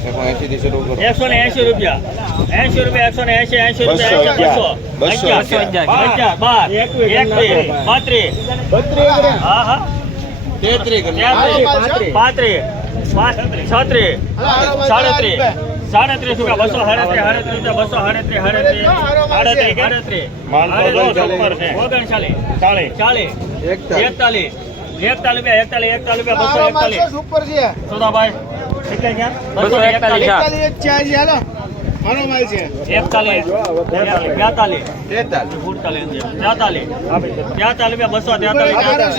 એકસો ને એસી રૂપિયા. એસી રૂપિયા એકસો ને એસી એસી રૂપિયા બસો, બસો અગિયાર, બાર એકવીસ પાંત્રીસ હા હા. પાંત્રીસ. છત્રીસ. સાડત્રીસ. સાડત્રીસ રૂપિયા બસો સાડત્રીસ સાડત્રીસ રૂપિયા બસો સાડત્રીસ સાડત્રીસ. સાડત્રીસ સાડત્રીસ. ઓગણચાલીસ. ચાલીસ. ચાલીસ. એકતાલીસ. એકતાલીસ. રૂપિયા એકતાલીસ એકતાલીસ રૂપિયા બસો એકતાલીસ. ઉપર બસો એકતાલીસ મારો માલ છે. એકતાલીસ બેતાલીસ તેતાલીસ સુડતાલીસ રૂપિયા બસો તેતાલીસ સારું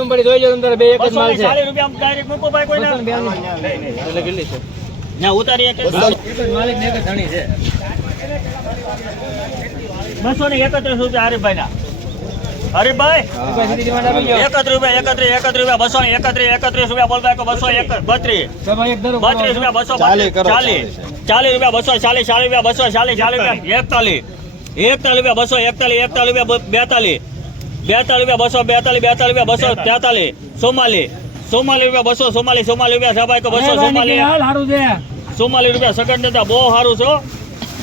બસો ને તેતાલીસ રૂપિયા બે એક જ માલ છે. રૂપિયા ડાયરેક્ટ મૂકો ભાઈ કોઈને. એટલે કેટલી છે? ના ઉતારી એક માલિક ને ધણી છે બસો ને એકત્રીસ રૂપિયા હરીફભાઈ? ના હરીફભાઈ એકત્રીસ રૂપિયા એકત્રીસ એકત્રીસ રૂપિયા બસો એકત્રીસ એકત્રીસ રૂપિયા બોલ બસો એક બત્રીસ. બત્રીસ રૂપિયા બસો ચાલીસ ચાલીસ રૂપિયા બસો ચાલીસ ચાલીસ રૂપિયા બસો ચાલીસ ચાલીસ રૂપિયા એકતાલીસ. એકતાલીસ રૂપિયા બસો એકતાલીસ એકતાલીસ રૂપિયા બ- બેતાલીસ. બેતાલીસ રૂપિયા બસો બેતાલીસ બેતાલીસ રૂપિયા બસો તેતાલીસ સોમાલી સોમાલી રૂપિયા બસો સોમાલી સોમાલી રૂપિયા સાહેબ બસો સોમાલી સોમાલી રૂપિયા સગન દેતા બહુ સારું છો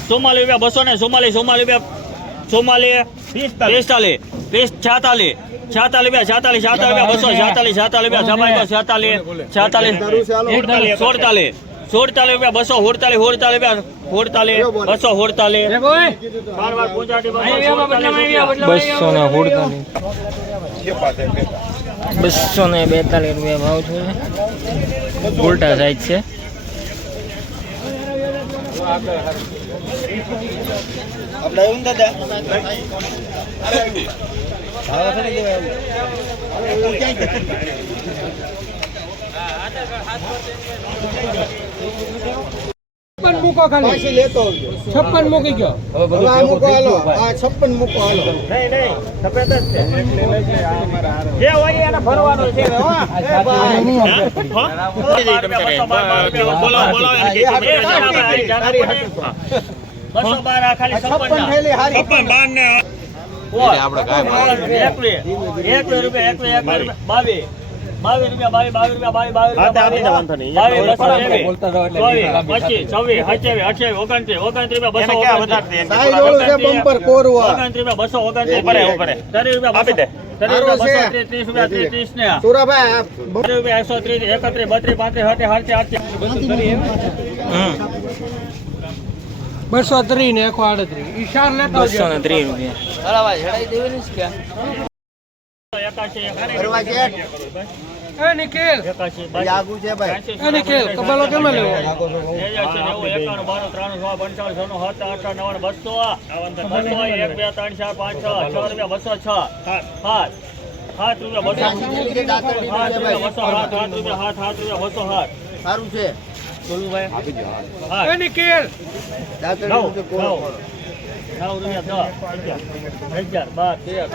સોમાલી રૂપિયા બસો ને સોમાલી સોમાલી રૂપિયા સોમાલી પિસ્તાલીસ. પિસ છાતાલીસ. છાતાલીસ રૂપિયા છાતાલીસ છાતાલીસ રૂપિયા બસો છાતાલીસ છાતાલીસ રૂપિયા સાહેબ છાતાલીસ છાતાલીસ સોડતાલીસ સોડતાલીસ રૂપિયા બસો હોડતાલીસ હોડતાલીસ રૂપિયા હોડતાલીસ બસો પહોંચાડી બસો ને હુડતાલીસ બસો ને બેતાલીસ રૂપિયા ભાવ છે. ઉલટા સાઈઝ છે. આવજો છપ્પન મૂકો ખાલી. લેતો છપ્પન મૂકી ગયો. હવે આ મૂકો હાલો. આ છપ્પન મૂકો હાલો. નહીં નહીં. સફેદ જ છે જે હોય એને ફરવાનો છે હો. બોલો બોલો એને કે છે. બસો બાર આ ખાલી છપ્પન છપ્પન થયેલી હારી. એટલે આપણે કાંઈ એકવીસ. એકવીસ રૂપિયા એકવીસ બાવીસ. બાવીસ રૂપિયા બાવીસ બાવીસ રૂપિયા બાવીસ બાવીસ બસો પચીસ છવ્વીસ સત્યાવીસ અઠ્યાવીસ ઓગણત્રીસ ઓગણત્રીસ રૂપિયા બસો ઓગણત્રીસ. સાઈઝ ઓળું છે બમ્પર કોરવા. ઓગણત્રીસ રૂપિયા બસો ઓગણત્રીસ. ત્રીસ રૂપિયા બસો ને એકસો એકત્રીસ બત્રીસ પાંત્રીસ સાઠી સાડત્રીસ આઠત્રીસ બસો ત્રીસ ને એકસો આડત્રીસ. ઈશાર લેતો બસો ને ત્રીસ રૂપિયા. એકાશી એ નિખિલ. આગુ છે. બાસી, એ નિખિલ કબાલો કેમ લેવો? નેવ્યાસી, નેવું, એકાણું, બાણું, ત્રાણું, છ, પંચાણું, છન્નું, સત્તર, અઠાર, નવ્વાણું, બસો. બસો, એક, ત્રણ, ચાર, પાંચ, છ, છ રૂપિયા બસો છ. સાત. રૂપિયા. સારું છે. નિખિલ. નવ, રૂપિયા. દસ, અગિયાર, બાર, તેર,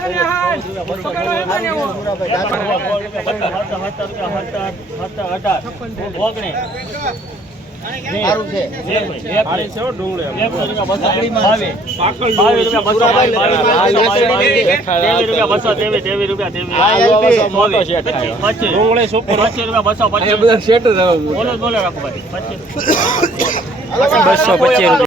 ચૌદ રૂપિયા બસો, પચીસ રૂપિયા.